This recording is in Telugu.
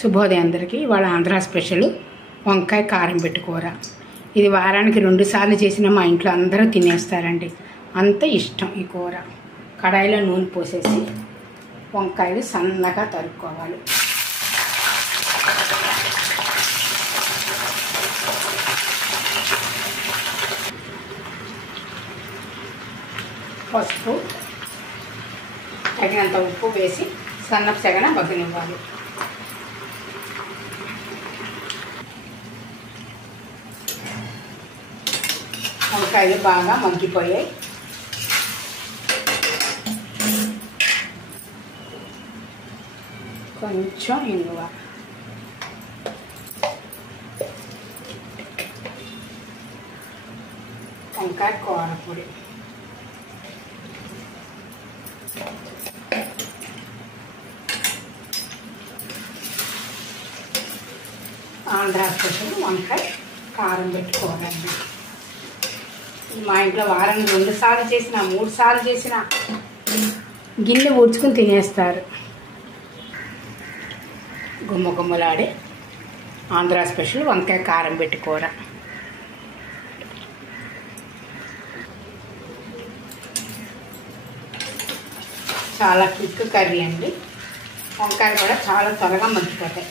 శుభోదయం అందరికీ. ఇవాళ ఆంధ్ర స్పెషల్ వంకాయ కారం పెట్టి కూర. ఇది వారానికి 2 సార్లు చేసిన మా ఇంట్లో అందరూ తినేస్తారండి. అంత ఇష్టం ఈ కూర. కడాయిలో నూనె పోసేసి వంకాయలు సన్నగా తరుక్కోవాలి. పసుపు, తగినంత ఉప్పు వేసి సన్నపు సెగన మగ్గనివ్వాలి. వంకాయలు బాగా మగ్గిపోయాయి. కొంచెం ఇంగువ, వంకాయ కూర పొడి, ఆంధ్ర స్పెషల్ వంకాయ కారం పెట్టుకోవాలండి. మా ఇంట్లో వారానికి 2 సార్లు చేసిన 3 సార్లు చేసిన గిన్నె ఊడ్చుకుని తినేస్తారు. గుమ్మ గుమ్మలాడే ఆంధ్ర స్పెషల్ వంకాయ కారం పెట్టి కూర. చాలా క్విక్ కర్రీ అండి. వంకాయలు కూడా చాలా త్వరగా మగ్గిపోతాయి.